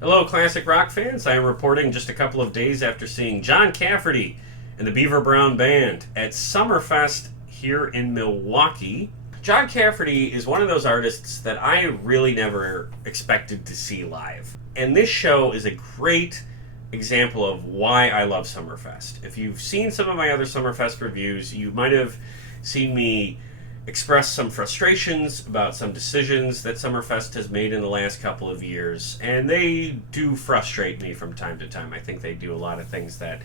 Hello, classic rock fans. I am reporting just a couple of days after seeing John Cafferty and the Beaver Brown Band at Summerfest here in Milwaukee. John Cafferty is one of those artists that I really never expected to see live. And this show is a great example of why I love Summerfest. If you've seen some of my other Summerfest reviews, you might have seen me express some frustrations about some decisions that Summerfest has made in the last couple of years, and they do frustrate me from time to time. I think they do a lot of things that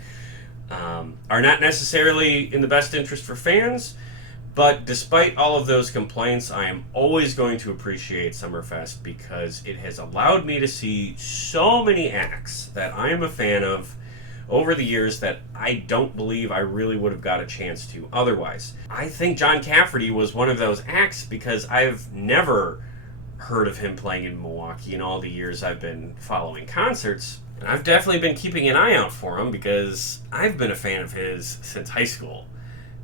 are not necessarily in the best interest for fans, but despite all of those complaints, I am always going to appreciate Summerfest because it has allowed me to see so many acts that I am a fan of over the years that I don't believe I really would have got a chance to otherwise. I think John Cafferty was one of those acts because I've never heard of him playing in Milwaukee in all the years I've been following concerts. And I've definitely been keeping an eye out for him because I've been a fan of his since high school.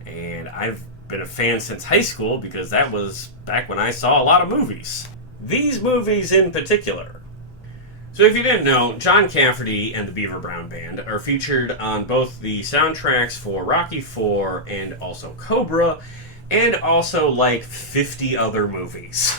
And I've been a fan since high school because that was back when I saw a lot of movies. These movies in particular. So if you didn't know, John Cafferty and the Beaver Brown Band are featured on both the soundtracks for Rocky IV and also Cobra, and also like 50 other movies.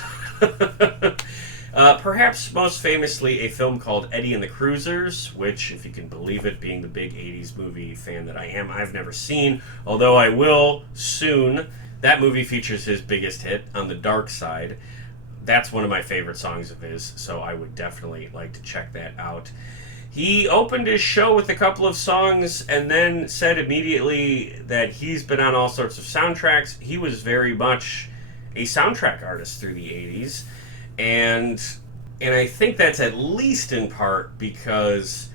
Perhaps most famously a film called Eddie and the Cruisers, which, if you can believe it, being the big 80s movie fan that I am, I've never seen, although I will soon. That movie features his biggest hit, On the Dark Side. That's one of my favorite songs of his, so I would definitely like to check that out. He opened his show with a couple of songs and then said immediately that he's been on all sorts of soundtracks. He was very much a soundtrack artist through the 80s, and I think that's at least in part because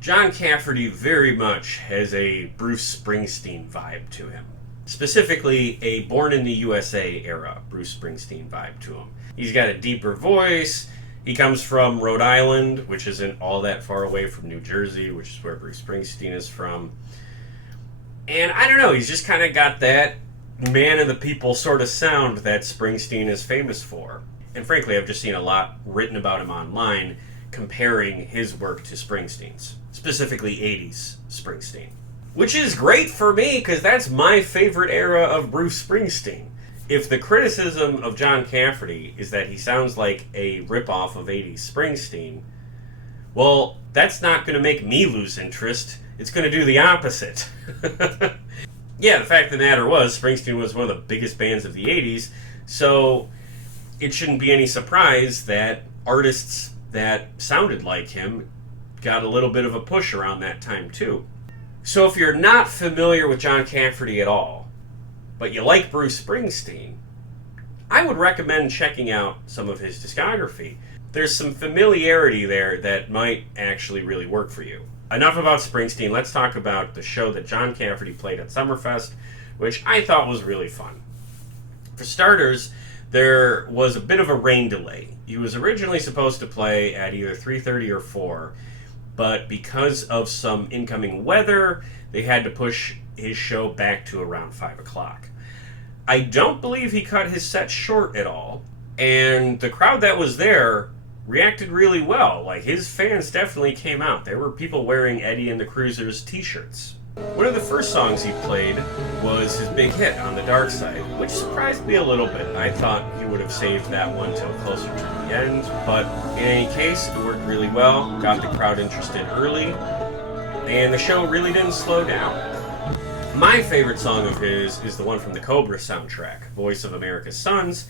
John Cafferty very much has a Bruce Springsteen vibe to him. Specifically, a Born in the USA era Bruce Springsteen vibe to him. He's got a deeper voice. He comes from Rhode Island, which isn't all that far away from New Jersey, which is where Bruce Springsteen is from. And I don't know, he's just kind of got that man of the people sort of sound that Springsteen is famous for. And frankly, I've just seen a lot written about him online comparing his work to Springsteen's, specifically 80s Springsteen. Which is great for me, because that's my favorite era of Bruce Springsteen. If the criticism of John Cafferty is that he sounds like a ripoff of 80s Springsteen, well, that's not going to make me lose interest. It's going to do the opposite. Yeah, the fact of the matter was, Springsteen was one of the biggest bands of the 80s, so it shouldn't be any surprise that artists that sounded like him got a little bit of a push around that time, too. So if you're not familiar with John Cafferty at all, but you like Bruce Springsteen, I would recommend checking out some of his discography. There's some familiarity there that might actually really work for you. Enough about Springsteen, let's talk about the show that John Cafferty played at Summerfest, which I thought was really fun. For starters, there was a bit of a rain delay. He was originally supposed to play at either 3:30 or 4, but because of some incoming weather, they had to push his show back to around 5 o'clock. I don't believe he cut his set short at all, and the crowd that was there reacted really well. Like, his fans definitely came out. There were people wearing Eddie and the Cruisers t-shirts. One of the first songs he played was his big hit, On the Dark Side, which surprised me a little bit. I thought he would have saved that one till closer to the end, but in any case, it worked really well, got the crowd interested early, and the show really didn't slow down. My favorite song of his is the one from the Cobra soundtrack, Voice of America's Sons.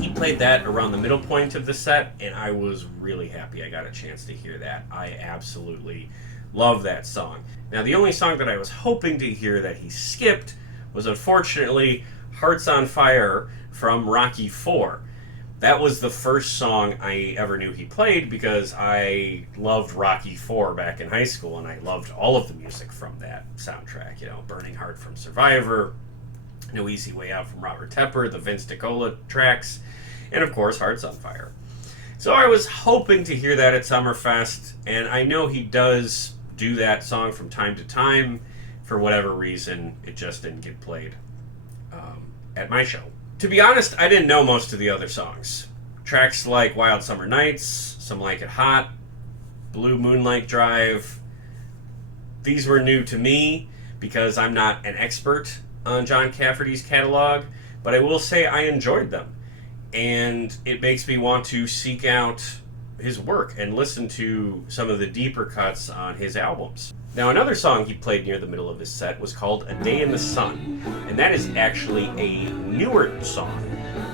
He played that around the middle point of the set, and I was really happy I got a chance to hear that. I absolutely love that song. Now, the only song that I was hoping to hear that he skipped was, unfortunately, Hearts on Fire from Rocky IV. That was the first song I ever knew he played because I loved Rocky IV back in high school, and I loved all of the music from that soundtrack. You know, Burning Heart from Survivor, No Easy Way Out from Robert Tepper, the Vince DiCola tracks, and of course, Hearts on Fire. So I was hoping to hear that at Summerfest, and I know he does do that song from time to time. For whatever reason, it just didn't get played at my show. To be honest, I didn't know most of the other songs. Tracks like Wild Summer Nights, Some Like It Hot, Blue Moonlight Drive, these were new to me because I'm not an expert on John Cafferty's catalog, but I will say I enjoyed them. And it makes me want to seek out his work and listen to some of the deeper cuts on his albums. Now, another song he played near the middle of his set was called A Day in the Sun, and that is actually a newer song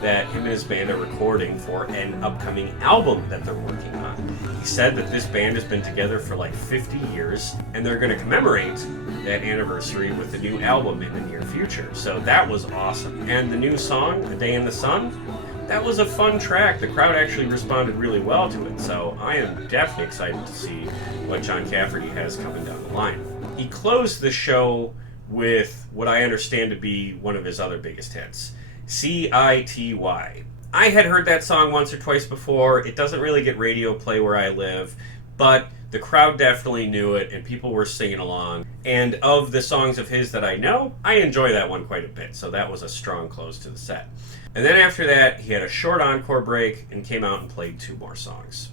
that him and his band are recording for an upcoming album that they're working on. He said that this band has been together for like 50 years, and they're going to commemorate that anniversary with a new album in the near future. So that was awesome. And the new song, A Day in the Sun, that was a fun track. The crowd actually responded really well to it, so I am definitely excited to see what John Cafferty has coming down the line. He closed the show with what I understand to be one of his other biggest hits, C-I-T-Y. I had heard that song once or twice before. It doesn't really get radio play where I live, but the crowd definitely knew it, and people were singing along. And of the songs of his that I know, I enjoy that one quite a bit, so that was a strong close to the set. And then after that, he had a short encore break and came out and played 2 more songs,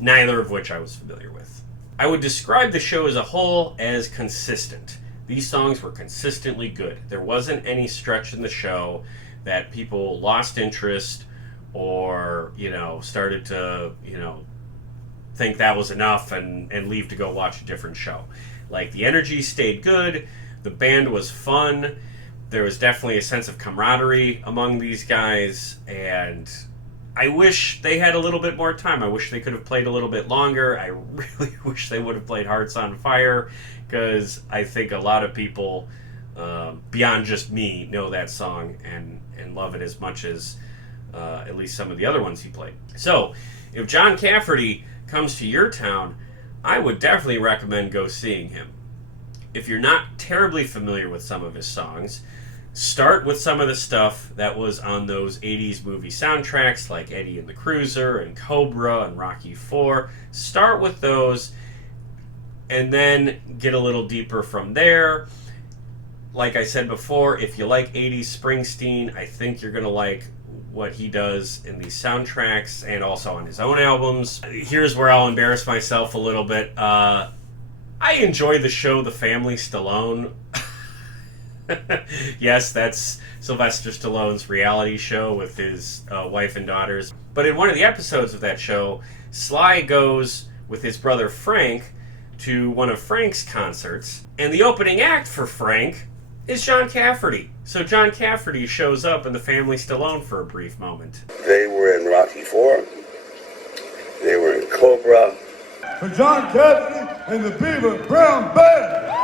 neither of which I was familiar with. I would describe the show as a whole as consistent. These songs were consistently good. There wasn't any stretch in the show that people lost interest or, started to, think that was enough and leave to go watch a different show. Like, the energy stayed good, the band was fun, there was definitely a sense of camaraderie among these guys, and I wish they had a little bit more time. I wish they could have played a little bit longer. I really wish they would have played Hearts on Fire, because I think a lot of people, beyond just me, know that song and love it as much as at least some of the other ones he played. So, if John Cafferty comes to your town, I would definitely recommend go seeing him. If you're not terribly familiar with some of his songs, start with some of the stuff that was on those 80s movie soundtracks like Eddie and the Cruiser and Cobra and Rocky IV. Start with those and then get a little deeper from there. Like I said before, if you like 80s Springsteen, I think you're going to like what he does in these soundtracks and also on his own albums. Here's where I'll embarrass myself a little bit. I enjoy the show The Family Stallone. Yes, that's Sylvester Stallone's reality show with his wife and daughters. But in one of the episodes of that show, Sly goes with his brother Frank to one of Frank's concerts, and the opening act for Frank is John Cafferty. So John Cafferty shows up in The Family Stallone for a brief moment. They were in Rocky IV. They were in Cobra. For John Cafferty and the Beaver Brown Band.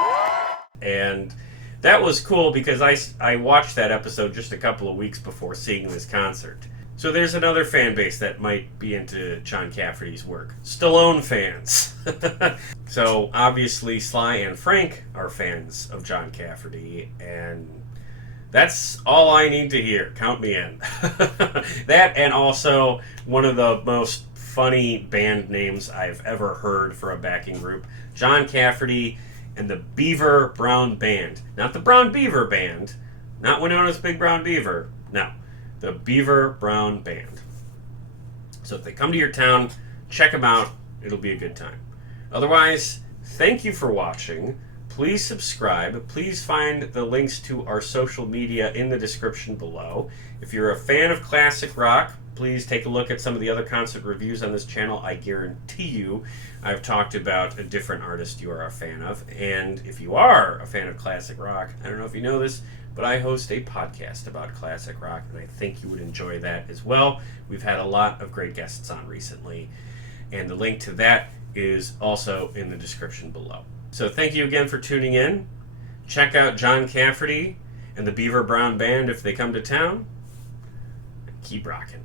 And that was cool because I watched that episode just a couple of weeks before seeing this concert. So there's another fan base that might be into John Cafferty's work. Stallone fans. So obviously Sly and Frank are fans of John Cafferty, and that's all I need to hear. Count me in. That, and also one of the most funny band names I've ever heard for a backing group, John Cafferty and the Beaver Brown Band. Not the Brown Beaver Band, not Winona's Big Brown Beaver, no, the Beaver Brown Band. So if they come to your town, check them out, it'll be a good time. Otherwise, thank you for watching. Please subscribe. Please find the links to our social media in the description below. If you're a fan of classic rock, please take a look at some of the other concert reviews on this channel. I guarantee you I've talked about a different artist you are a fan of. And if you are a fan of classic rock, I don't know if you know this, but I host a podcast about classic rock, and I think you would enjoy that as well. We've had a lot of great guests on recently, and the link to that is also in the description below. So thank you again for tuning in. Check out John Cafferty and the Beaver Brown Band if they come to town. Keep rocking.